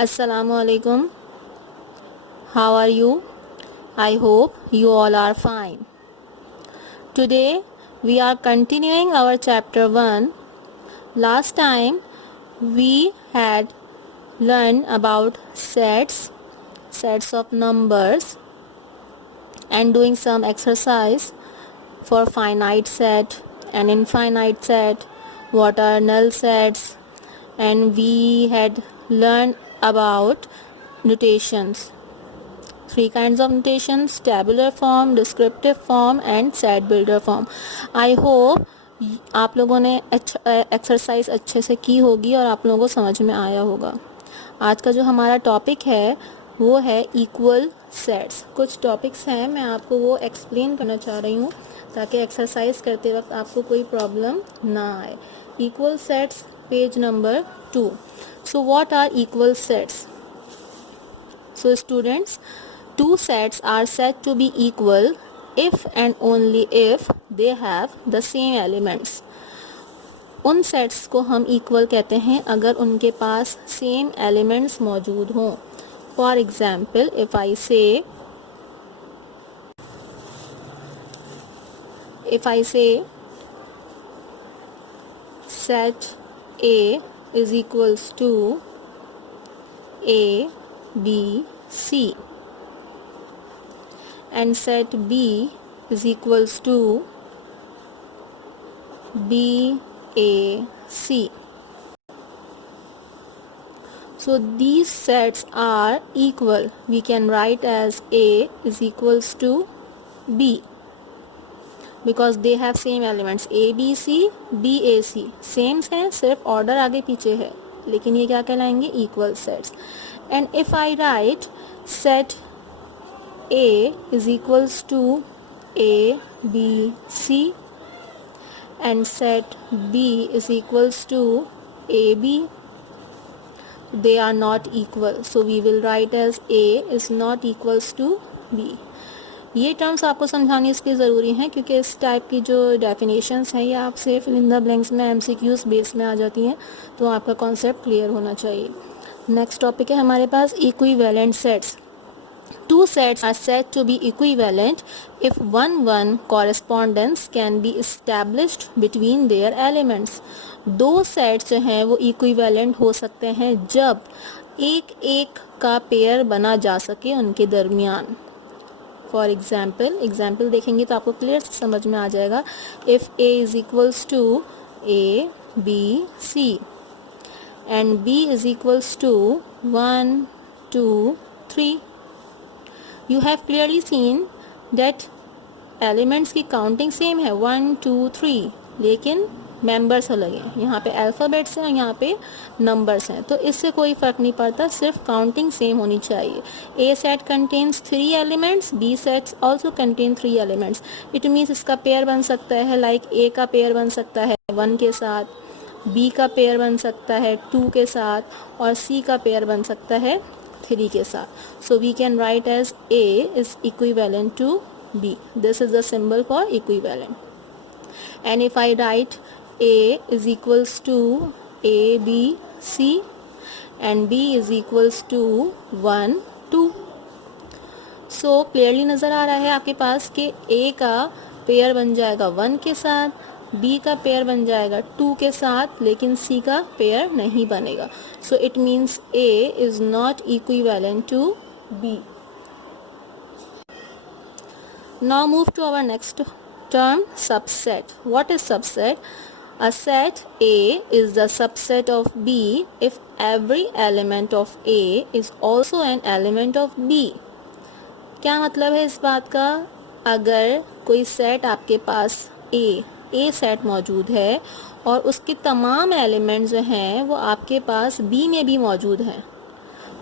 Assalamu alaikum. How are you? I hope you all are fine. Today we are continuing our chapter 1. Last time we had learned about sets of numbers and doing some exercise for finite set and infinite set, what are null sets, and we had learned about notations. 3 kinds of notations: tabular form, descriptive form and set builder form. I hope आप लोगों ने exercise अच्छे से की होगी और आप लोगों को समझ में आया होगा. आज का जो हमारा टॉपिक है वो है इक्वल सेट्स. कुछ टॉपिक्स हैं, मैं आपको वो एक्सप्लेन करना चाह रही हूँ ताकि एक्सरसाइज करते वक्त आपको कोई प्रॉब्लम ना आए. Equal sets, page number 2. So what are equal sets? So students, two sets are said to be equal if and only if they have the same elements. उन सेट्स को हम इक्वल कहते हैं अगर उनके पास सेम एलिमेंट्स मौजूद हों. For example, if I say set A is equals to A, B, C and set B is equals to B, A, C. So these sets are equal. We can write as A is equals to B because they have same elements A, B, C, B, A, C. Same है, सिर्फ order आगे पीछे है, लेकिन ये क्या कहलाएंगे? Equal sets. And if I write set A is equals to A, B, C and set B is equals to AB, they are not equal. So we will write as A is not equals to B. ये terms आपको समझानी इसलिए ज़रूरी हैं क्योंकि इस type की जो डेफिनेशंस हैं ये आपसे फिल इन द ब्लैंक्स में MCQs बेस में आ जाती हैं, तो आपका कॉन्सेप्ट क्लियर होना चाहिए. नेक्स्ट टॉपिक है हमारे पास equivalent sets. Two sets are said to be equivalent if one correspondence can be established between their elements. दो सेट्स जो हैं वो इक्विवेलेंट हो सकते हैं जब एक एक का पेयर बना जा सके उनके दरमियान. फॉर एग्जाम्पल देखेंगे तो आपको क्लियर समझ में आ जाएगा. If A is equals to A, B, C and B is equals to 1, 2, 3. You have clearly seen that elements की काउंटिंग सेम है 1, 2, 3, लेकिन मेंबर्स अलग हैं. यहाँ पे अल्फ़ाबेट्स हैं, यहाँ पे नंबर्स हैं, तो इससे कोई फ़र्क नहीं पड़ता, सिर्फ काउंटिंग सेम होनी चाहिए. A set contains 3 elements, B sets also contain 3 elements. It means इसका पेयर बन सकता है लाइक A का पेयर बन सकता है 1 के साथ, B का पेयर बन सकता है 2 के साथ और C का पेयर बन सकता है 3 के साथ. So we can write as A is equivalent to B. This is the symbol for equivalent. And if I write A is equals to A, B, C and B is equals to 1, 2. So clearly नज़र आ रहा है आपके पास कि A का pair बन जाएगा 1 के साथ, B का पेयर बन जाएगा 2 के साथ, लेकिन C का पेयर नहीं बनेगा. So it means A is not equivalent to B. Now move to our next term, subset. What is subset? A set A is the subset of B if every element of A is also an element of B. क्या मतलब है इस बात का? अगर कोई set आपके पास A set मौजूद है और उसके तमाम एलिमेंट्स जो हैं वो आपके पास B में भी मौजूद हैं,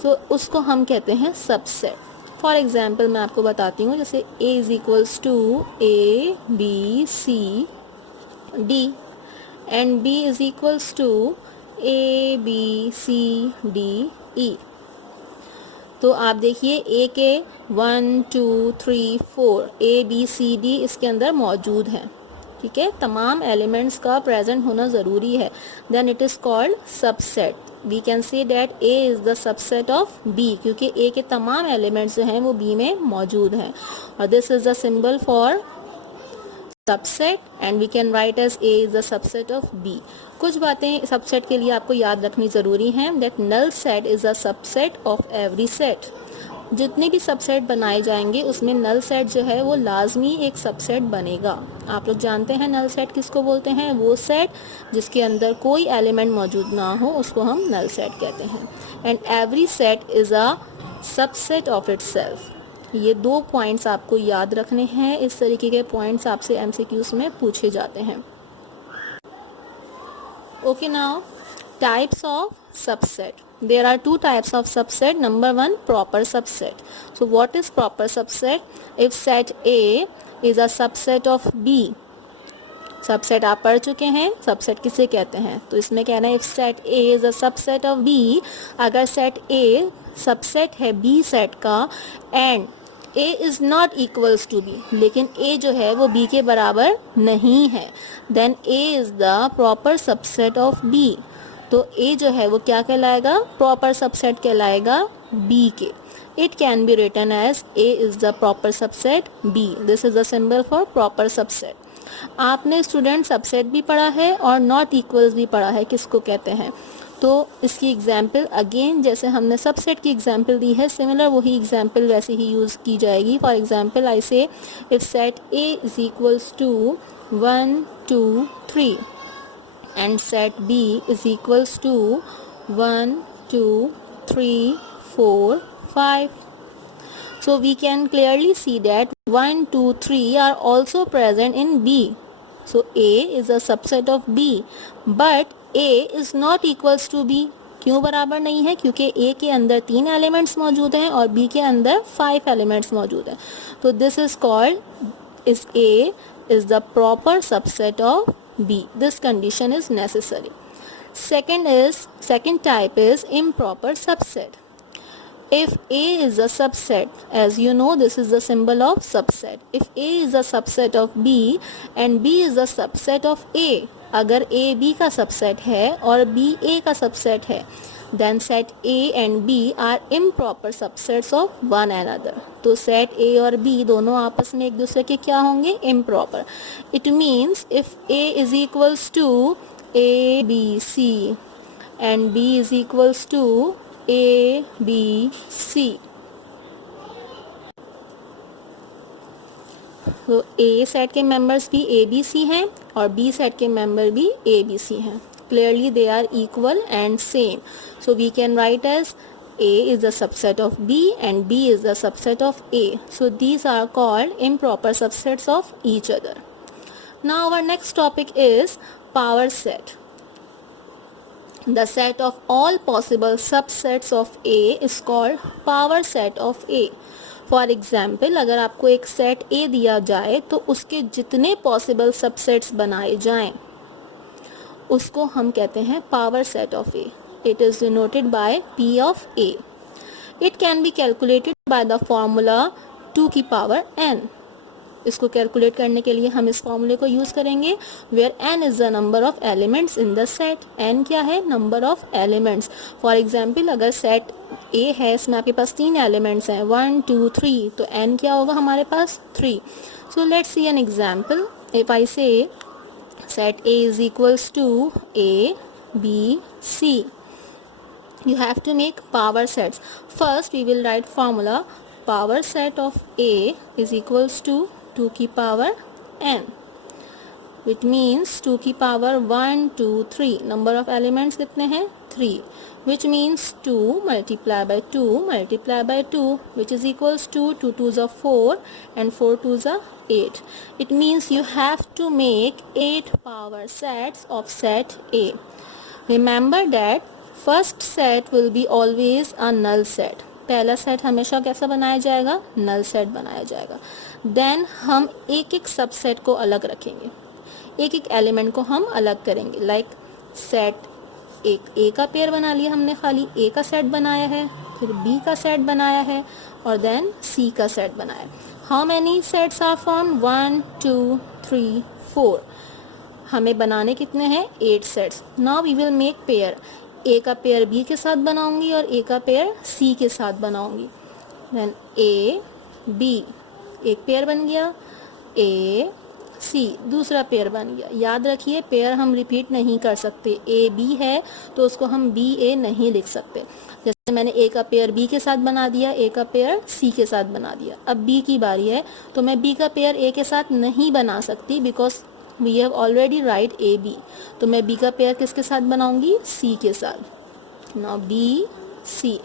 तो उसको हम कहते हैं सबसेट. फॉर एग्जाम्पल मैं आपको बताती हूँ, जैसे A is equals to A, B, C, D and B is equals to A, B, C, D, E. तो आप देखिए A के 1, 2, 3, 4 A, B, C, D इसके अंदर मौजूद हैं. ठीक है, तमाम एलिमेंट्स का प्रेजेंट होना ज़रूरी है, then it is called subset. We can say that A is the subset of B, क्योंकि A के तमाम एलिमेंट्स जो हैं वो B में मौजूद हैं. और this is the symbol for subset and we can write as A is the subset of B. कुछ बातें सबसेट के लिए आपको याद रखनी ज़रूरी हैं. That null set is a subset of every set. जितने भी सबसेट बनाए जाएंगे उसमें नल सेट जो है वो लाजमी एक सबसेट बनेगा. आप लोग जानते हैं नल सेट किसको बोलते हैं. वो सेट जिसके अंदर कोई एलिमेंट मौजूद ना हो उसको हम नल सेट कहते हैं. And every set is a subset of itself. ये 2 पॉइंट्स आपको याद रखने हैं. इस तरीके के पॉइंट्स आपसे एमसीक्यूज में पूछे जाते हैं. Okay, now types of subset. There are 2 types of subset. Number 1, proper subset. So what is proper subset? If set A is a subset of B, subset आप पढ़ चुके हैं. सबसेट किसे कहते हैं? तो इसमें कहना है if set A is a subset of B. अगर सेट A सबसेट है B सेट का and A is not equals to B, लेकिन A जो है वो B के बराबर नहीं है, then A is the proper subset of B. तो A जो है वो क्या कहलाएगा? प्रॉपर सबसेट कहलाएगा B के. It can be written as A is the proper subset B. This is the symbol for proper subset. आपने स्टूडेंट सबसेट भी पढ़ा है और नॉट इक्वल्स भी पढ़ा है किसको कहते हैं. तो इसकी एग्जाम्पल अगेन जैसे हमने सबसेट की एग्जाम्पल दी है, सिमिलर वही एग्जाम्पल वैसे ही यूज़ की जाएगी. For example I say if set A is equals to 1 2 3 and set B is equals to 1 2 3 4 5. So we can clearly see that 1 2 3 are also present in B. So A is a subset of B, but A is not equals to B. क्यों बराबर नहीं है? क्योंकि A के अंदर 3 elements मौजूद हैं और B के अंदर 5 एलिमेंट्स मौजूद हैं. तो this is called is A is the proper subset of B. This condition is necessary. Second type is improper subset. If A is a subset, as you know, this is the symbol of subset. If A is a subset of B and B is a subset of A, अगर A B का subset है और B A का subset है, then set A and B are improper subsets of one another. तो set A और B दोनों आपस में एक दूसरे के क्या होंगे? improper. It means if A is equals to A B C and B is equals to A B C, तो A सेट के मेंबर्स भी A B C हैं और B सेट के मेंबर भी A B C हैं. Clearly they are equal and same. So we can write as A is the subset of B and B is the subset of A. So these are called improper subsets of each other. Now our next topic is power set. The set of all possible subsets of A is called power set of A. For example अगर आपको एक set A दिया जाए तो उसके जितने possible subsets बनाए जाएं उसको हम कहते हैं power set of A. It is denoted by P of A. It can be calculated by the formula 2 की पावर n. इसको कैलकुलेट करने के लिए हम इस फॉर्मूले को यूज़ करेंगे where n is the number of elements in the set. n क्या है? Number of elements. For example अगर सेट A है, इसमें आपके पास 3 एलिमेंट्स हैं 1 2 3, तो n क्या होगा हमारे पास? 3. So let's see an example. If I say set A is equals to A B C, you have to make power sets. First we will write formula power set of A is equals to 2 की power n, which means 2 की power 1 2 3. number of elements कितने हैं? 3, which means 2 multiply by 2 multiply by 2, which is equals to 2 2s are 4 and 4 2s are 8. It means you have to make 8 power sets of set A. Remember that first set will be always a null set. पहला set हमेशा कैसा बनाया जाएगा? Null set बनाया जाएगा. Then हम एक एक सबसेट को अलग रखेंगे, एक एक एलिमेंट को हम अलग करेंगे. लाइक सेट एक A का पेयर बना लिया हमने, खाली A का सेट बनाया है, फिर B का सेट बनाया है और देन C का सेट बनाया. How many sets are form? 1 2 3 4. हमें बनाने कितने हैं? 8 सेट्स. Now we will make pair A का पेयर बी के साथ बनाऊंगी और ए का पेयर सी के साथ बनाऊंगी। देन ए बी एक पेयर बन गया, ए सी दूसरा पेयर बन गया। याद रखिए पेयर हम रिपीट नहीं कर सकते, ए बी है तो उसको हम बी ए नहीं लिख सकते। जैसे मैंने ए का पेयर बी के साथ बना दिया, ए का पेयर सी के साथ बना दिया। अब बी की बारी है तो मैं बी का पेयर ए के साथ नहीं बना सकती because we have already write A B. तो मैं बी का पेयर किसके साथ बनाऊंगी, सी के साथ। Now B C.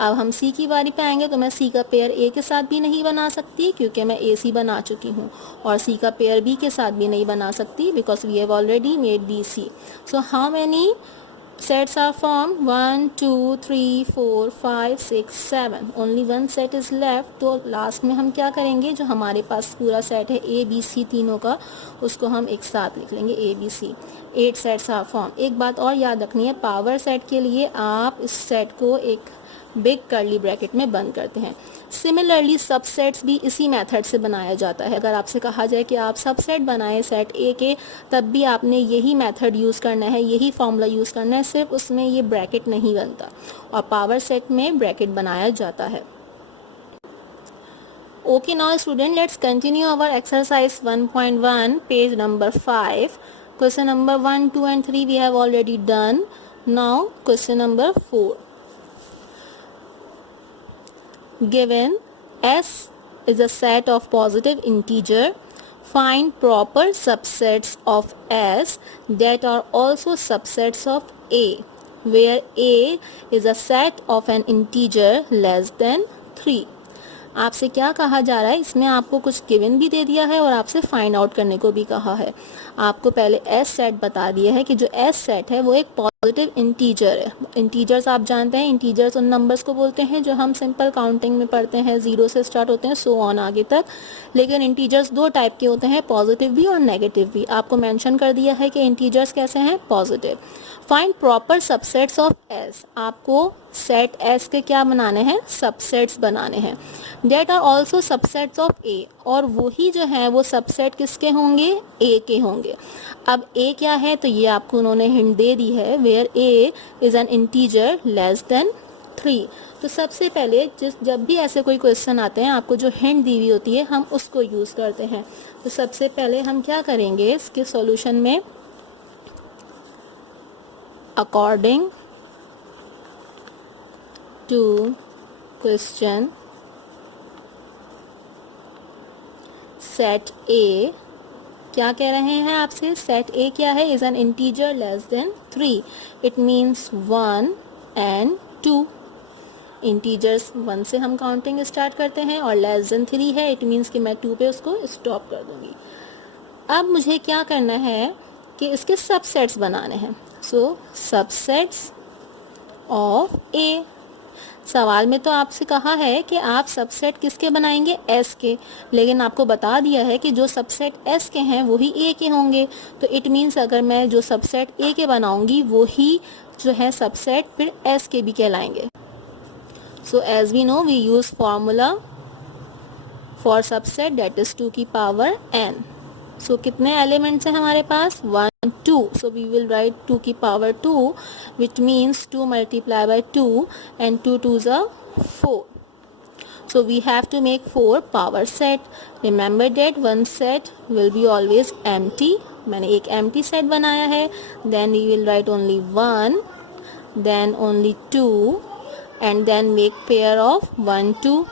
अब हम सी की बारी पे आएंगे तो मैं सी का पेयर ए के साथ भी नहीं बना सकती क्योंकि मैं ए सी बना चुकी हूँ, और सी का पेयर बी के साथ भी नहीं बना सकती because we have already made B C. So how many sets are formed? 1 2 3 4 5 6 7, only one set is left। तो लास्ट में हम क्या करेंगे, जो हमारे पास पूरा सेट है ए बी सी तीनों का, उसको हम एक साथ लिख लेंगे A B C. 8 sets are form. एक बात और याद रखनी है, पावर सेट के लिए आप इस सेट को एक बिग कर्ली ब्रैकेट में बंद करते हैं। सिमिलरली सबसेट्स भी इसी मेथड से बनाया जाता है। अगर आपसे कहा जाए कि आप सबसेट बनाएं सेट ए के, तब भी आपने यही मेथड यूज़ करना है, यही फॉर्मूला यूज़ करना है, सिर्फ उसमें ये ब्रैकेट नहीं बनता और पावर सेट में ब्रैकेट बनाया जाता है। Okay, now student, let's continue our exercise 1.1, page number 5. Question number 1, 2 and 3 we have already done. Now question number 4. Given S is a set of positive integer, find proper subsets of S that are also subsets of A, where A is a set of an integer less than 3. आपसे क्या कहा जा रहा है, इसमें आपको कुछ given भी दे दिया है और आपसे फाइंड आउट करने को भी कहा है। आपको पहले एस सेट बता दिया है कि जो एस सेट है वो एक पॉजिटिव इंटीजर है। इंटीजर्स आप जानते हैं, इंटीजर्स उन नंबर्स को बोलते हैं जो हम सिंपल काउंटिंग में पढ़ते हैं, 0 से स्टार्ट होते हैं सो ऑन आगे तक। लेकिन इंटीजर्स दो टाइप के होते हैं, पॉजिटिव भी और नेगेटिव भी। आपको मेंशन कर दिया है कि इंटीजर्स कैसे हैं, positive. Find proper subsets of S, आपको सेट एस के क्या बनाने हैं, सबसेट्स बनाने हैं। That are also subsets of A, और वही जो है वो सबसेट किसके होंगे, ए के होंगे। अब ए क्या है, तो ये आपको उन्होंने हिंट दे दी है, where A is an integer less than 3। तो सबसे पहले जब भी ऐसे कोई क्वेश्चन आते हैं, आपको जो हिंट दी हुई होती है हम उसको यूज़ करते हैं। तो सबसे पहले हम क्या करेंगे इसके सॉल्यूशन में, according to question set A, क्या कह रहे हैं आपसे, सेट A क्या है, is an integer less than 3। It means 1 and 2। Integers 1 से हम काउंटिंग स्टार्ट करते हैं और लेस देन 3 है, इट मीन्स कि मैं 2 पे उसको स्टॉप कर दूंगी। अब मुझे क्या करना है कि इसके सबसेट्स बनाने हैं। सो सबसेट्स ऑफ ए। सवाल में तो आपसे कहा है कि आप सबसेट किसके बनाएंगे, एस के, लेकिन आपको बता दिया है कि जो सबसेट एस के हैं वही ए के होंगे। तो इट मीन्स अगर मैं जो सबसेट ए के बनाऊंगी वही जो है सबसेट फिर एस के भी कहलाएंगे। So as we know we use formula for subset that is 2 की पावर n। सो कितने एलिमेंट्स हैं हमारे पास, 1 2। सो वी विल राइट 2 की power 2 which means 2 multiplied by 2 and 2 2s are 4. So we have to make 4 power set. Remember that one set will be always empty. मैंने एक empty set बनाया है। Then we will write only 1, then only 2 and then make pair of 1 2.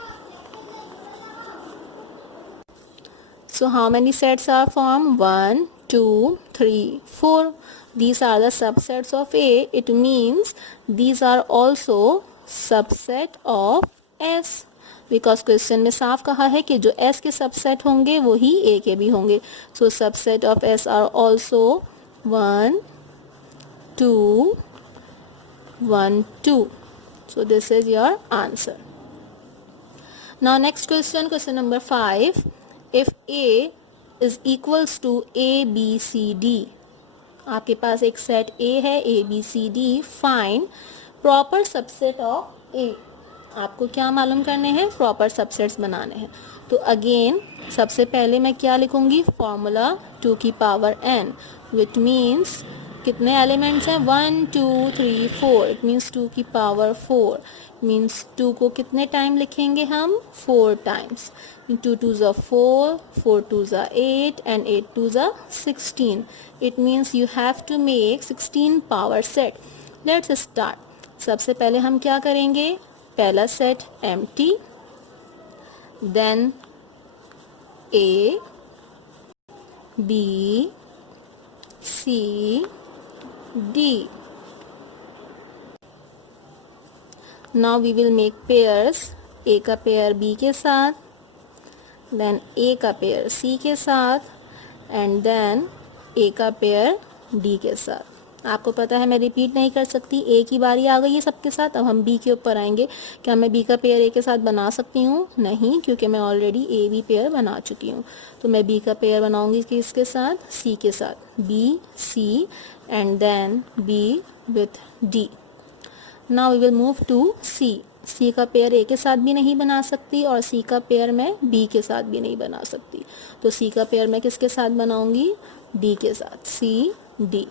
So how many sets are formed, 1 2 3 4. These are the subsets of A. It means these are also subset of S. Because question में साफ कहा है कि जो S के subset होंगे वही A के भी होंगे। So subset of S are also 1 2 1 2. So this is your answer. Now next question, question number 5. If A is equals to A B C D, आपके पास एक सेट A है, A B C D, find proper subset of A। आपको क्या मालूम करने हैं, proper subsets बनाने हैं। तो अगेन सबसे पहले मैं क्या लिखूंगी, फॉर्मूला 2 की पावर n, विच मीन्स कितने एलिमेंट्स हैं 1 2 3 4 इट मीन्स 2 की पावर 4 मीन्स 2 को कितने टाइम लिखेंगे हम 4 टाइम्स 2 2 ज़ा 4 4 2 ज़ा 8 एंड 8 2 ज़ा 16 it means you have to make 16 power set let's start सबसे पहले हम क्या करेंगे पहला set empty then A B C D now we will make pairs A का पेयर B के साथ then A का पेयर C के साथ and then A का पेयर D के साथ आपको पता है मैं रिपीट नहीं कर सकती ए की बारी आ गई है सबके साथ अब हम बी के ऊपर आएंगे क्या मैं बी का पेयर ए के साथ बना सकती हूँ नहीं क्योंकि मैं ऑलरेडी ए बी पेयर बना चुकी हूँ तो मैं बी का पेयर बनाऊंगी किसके साथ सी के साथ B C and then B with D now we will move to C C का पेयर ए के साथ भी नहीं बना सकती और सी का पेयर मैं बी के साथ भी नहीं बना सकती तो सी का पेयर मैं किसके साथ बनाऊंगी डी के साथ C D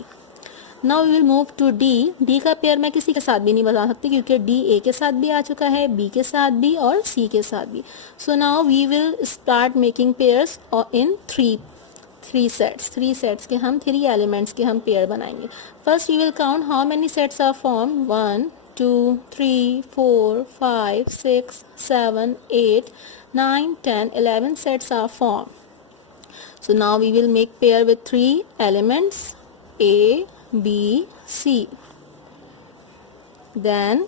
now we will move to D D का पेयर मैं किसी के साथ भी नहीं बना सकती क्योंकि डी ए के साथ भी आ चुका है बी के साथ भी और सी के साथ भी so now we will start making pairs in three sets के हम 3 एलिमेंट्स के हम पेयर बनाएंगे first we will count how many sets are form 1 2 3 4 5 6 7 8 9 10 11 sets are formed so now we will make pair with 3 elements A B C then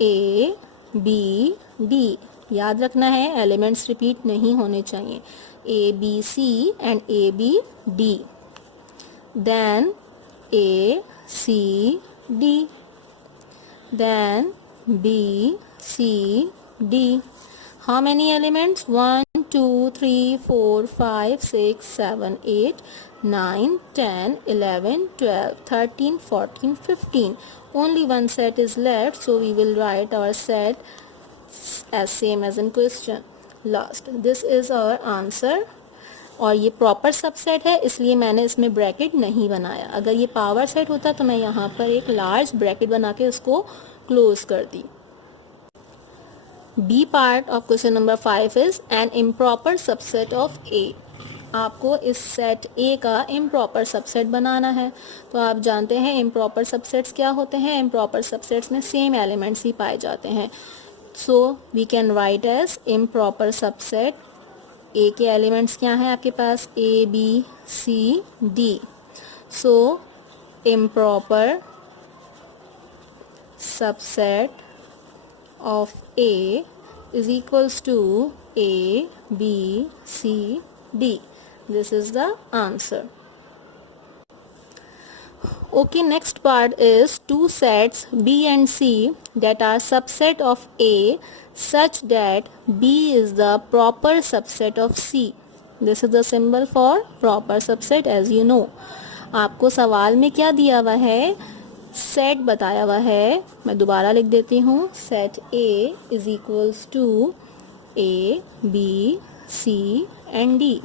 A B D याद रखना है elements repeat नहीं होने चाहिए A B C and A B D then A C D then B C D how many elements 1 2 3 4 5 6 7 8 9 10 11 12 13 14 15 only one set is left so we will write our set as same as in question last this is our answer और ये proper subset है इसलिए मैंने इसमें bracket नहीं बनाया अगर ये पावर सेट होता तो मैं यहाँ पर एक लार्ज ब्रैकेट बना के उसको क्लोज कर दी B part of question number 5 is an improper subset of A आपको इस सेट ए का इम्प्रॉपर सबसेट बनाना है तो आप जानते हैं इम्प्रॉपर सबसेट्स क्या होते हैं इम्प्रॉपर सबसेट्स में सेम एलिमेंट्स ही पाए जाते हैं so we can write as improper subset A के एलिमेंट्स क्या हैं आपके पास A B C D so improper subset of A is equals to A, B, C, D. This is the answer. Okay, next part is two sets B and C that are subset of A such that B is the proper subset of C. This is the symbol for proper subset as you know. आपको सवाल में क्या दिया हुआ है set बताया हुआ है मैं दोबारा लिख देती हूँ set A is equals to A B C and D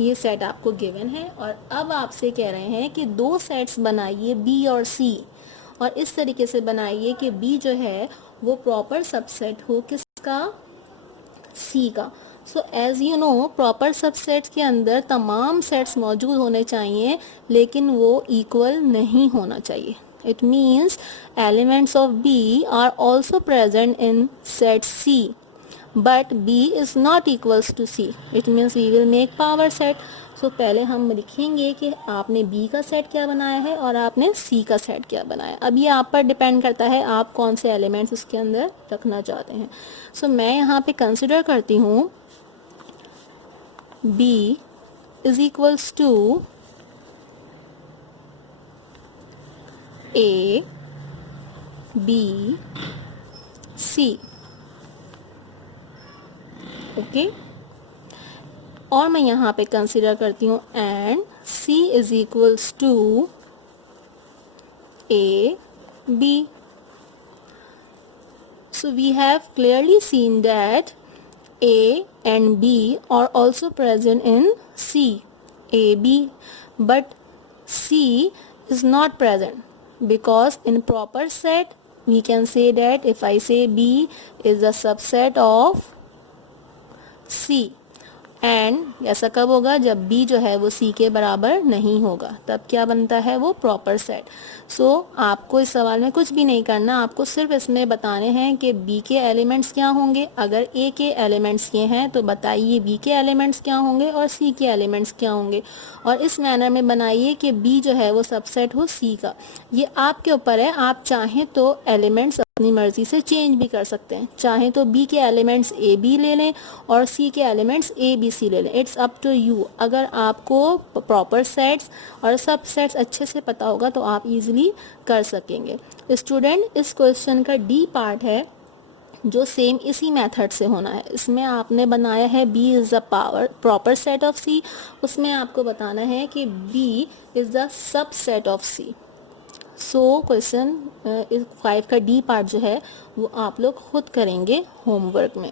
ये सेट आपको गिवन है और अब आपसे कह रहे हैं कि 2 सेट्स बनाइए बी और सी और इस तरीके से बनाइए कि बी जो है वो प्रॉपर सबसेट हो किसका सी का so as you know proper subsets के अंदर तमाम सेट्स मौजूद होने चाहिए लेकिन वो इक्वल नहीं होना चाहिए It means elements of B are also present in set C, but B is not equals to C. It means we will make power set. So पहले हम लिखेंगे कि आपने B का सेट क्या बनाया है और आपने C का सेट क्या बनाया अब ये आप पर डिपेंड करता है आप कौन से एलिमेंट्स उसके अंदर रखना चाहते हैं सो मैं यहाँ पे कंसिडर करती हूँ B is equals to A B C okay और मैं यहाँ पे कंसिडर करती हूँ and C is equals to A B so we have clearly seen that A and B are also present in C A B but C is not present, because in proper set we can say that if I say B is a subset of C, and ऐसा कब होगा जब B जो है वो C के बराबर नहीं होगा, तब क्या बनता है वो प्रॉपर सेट। सो आपको इस सवाल में कुछ भी नहीं करना, आपको सिर्फ इसमें बताने हैं कि B के एलिमेंट्स क्या होंगे, अगर A के एलिमेंट्स ये हैं तो बताइए B के एलिमेंट्स क्या होंगे और C के एलिमेंट्स क्या होंगे, और इस मैनर में बनाइए कि B जो है वो सबसेट हो C का। ये आपके ऊपर है, आप चाहें तो एलिमेंट्स अपनी मर्जी से चेंज भी कर सकते हैं, चाहे तो B के एलिमेंट्स A B ले लें और C के एलिमेंट्स A B C ले लें, इट्स अप टू यू। अगर आपको प्रॉपर सेट्स और सब सेट्स अच्छे से पता होगा तो आप इजीली कर सकेंगे। स्टूडेंट, इस क्वेश्चन का डी पार्ट है जो सेम इसी मेथड से होना है। इसमें आपने बनाया है B is the power proper set of C, उसमें आपको बताना है कि B is the sub set of C। So question 5 का डी पार्ट जो है वो आप लोग खुद करेंगे होमवर्क में।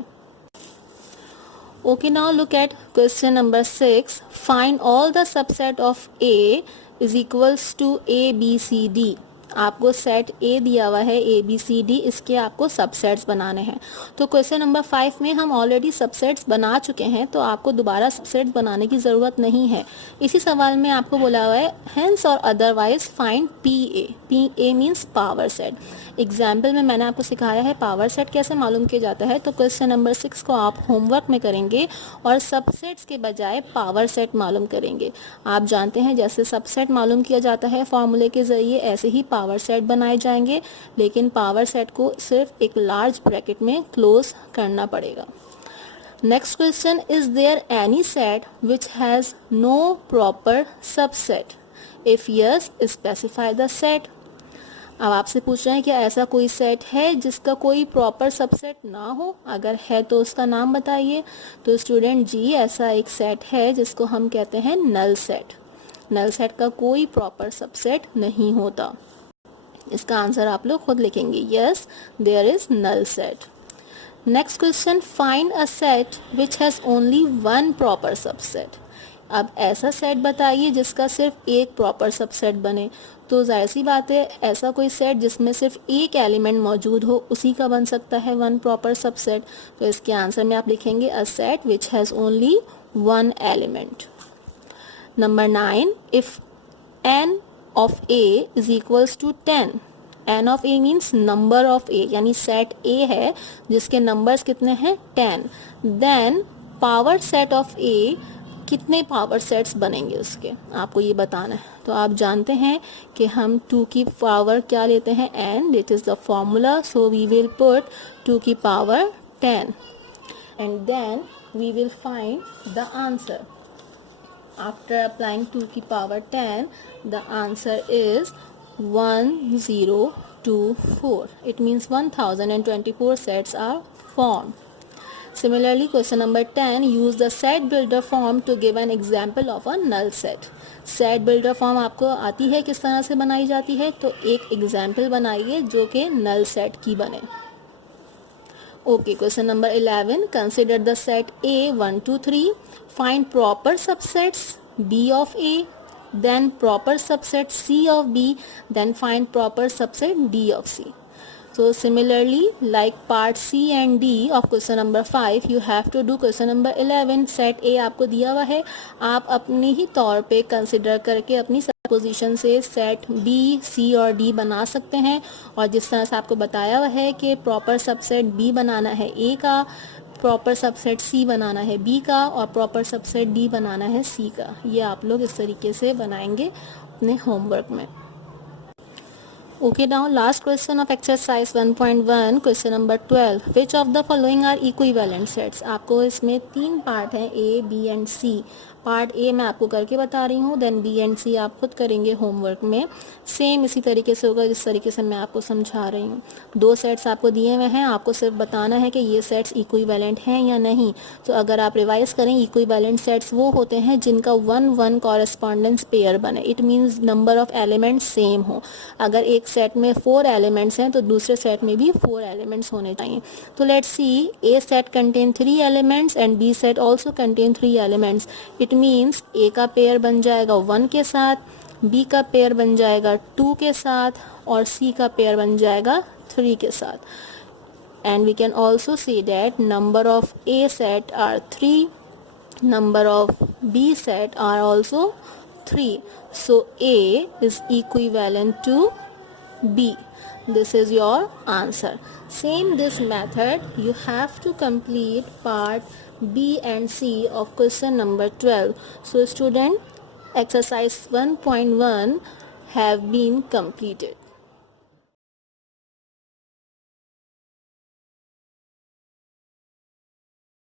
Okay, now look at question number 6। Find all the subset of A is equals to ABCD। आपको सेट A दिया हुआ है ABCD, इसके आपको सबसेट्स बनाने हैं। तो क्वेश्चन नंबर 5 में हम ऑलरेडी सबसेट्स बना चुके हैं, तो आपको दोबारा सबसेट्स बनाने की ज़रूरत नहीं है। इसी सवाल में आपको बोला हुआ है हेंस और otherwise find PA। PA means power set. Example में मैंने आपको सिखाया है पावर सेट कैसे मालूम किया जाता है, तो क्वेश्चन नंबर 6 को आप होमवर्क में करेंगे और सबसेट्स के बजाय पावर सेट मालूम करेंगे। आप जानते हैं जैसे सबसेट मालूम किया जाता है फॉर्मूले के ज़रिए, ऐसे ही पावर सेट बनाए जाएंगे, लेकिन पावर सेट को सिर्फ एक लार्ज ब्रैकेट में क्लोज करना पड़ेगा। Next question, is there any set which has no proper subset? If yes, specify the set. अब आपसे पूछ रहे हैं कि ऐसा कोई सेट है जिसका कोई प्रॉपर सबसेट ना हो, अगर है तो उसका नाम बताइए। तो स्टूडेंट जी, ऐसा एक सेट है जिसको हम कहते हैं नल सेट। नल सेट का कोई प्रॉपर सबसेट नहीं होता। इसका आंसर आप लोग खुद लिखेंगे, yes there is null set. Next question, find a set which has only one proper subset. अब ऐसा सेट बताइए जिसका सिर्फ एक प्रॉपर सबसेट बने। तो जाहिर सी बात है, ऐसा कोई सेट जिसमें सिर्फ एक एलिमेंट मौजूद हो उसी का बन सकता है वन प्रॉपर सबसेट। तो इसके आंसर में आप लिखेंगे अ set which has only one element. Number 9, if n of A is equals to 10, n of A means number of A, यानी सेट A है जिसके नंबर्स कितने हैं 10, then power set of A कितने पावर सेट्स बनेंगे उसके, आपको ये बताना है। तो आप जानते हैं कि हम 2 की पावर क्या लेते हैं n, it is the formula, so we will put 2 की power 10 and then we will find the answer. After applying 2 की power 10, the answer is 1024. It means 1024 sets are formed. Similarly, question number 10, use the set builder form to give an example of a null set. Set builder form आपको आती है किस तरह से बनाई जाती है, तो एक एग्जाम्पल बनाइए जो कि null set की बने। Okay, question number 11, consider the set A 1 2 3, find proper subsets B of A, then proper subset C of B, then find proper subset D of C. So similarly, like part C and D of question number 5, you have to do question number 11. set A आपको दिया हुआ है, आप अपने ही तौर पे consider करके अपनी पोजीशन से सेट B, C और D बना सकते हैं। और जिस तरह से आपको बताया हुआ है कि प्रॉपर सबसेट B बनाना है A का, प्रॉपर सबसेट C बनाना है B का और प्रॉपर सबसेट D बनाना है C का, ये आप लोग इस तरीके से बनाएंगे अपने होमवर्क में। Okay, now last question of exercise 1.1, question number 12, which of the following are equivalent sets? आपको इसमें 3 पार्ट हैं A, B and C। Part A मैं आपको करके बता रही हूँ, देन बी एंड सी आप खुद करेंगे होमवर्क में। सेम इसी तरीके से होगा जिस तरीके से मैं आपको समझा रही हूँ। 2 सेट्स आपको दिए हुए हैं, आपको सिर्फ बताना है कि ये सेट्स इक्विवेलेंट हैं या नहीं। तो अगर आप रिवाइज करें, इक्विवेलेंट सेट्स वो होते हैं जिनका 1-1 कॉरेस्पॉन्डेंस पेयर बने, it means number of elements same हो। अगर एक सेट में 4 एलिमेंट्स हैं तो दूसरे सेट में भी 4 एलिमेंट्स होने चाहिए। तो let's see, A set contain 3 elements and B set also contain 3 elements. It means A का पेयर बन जाएगा 1 के साथ, B का पेयर बन जाएगा 2 के साथ और C का पेयर बन जाएगा 3 के साथ. And we can also see that number of A set are 3, number of B set are also 3. So A is equivalent to B. This is your answer. Same this method you have to complete part B and C of question number 12. So student, exercise 1.1 have been completed.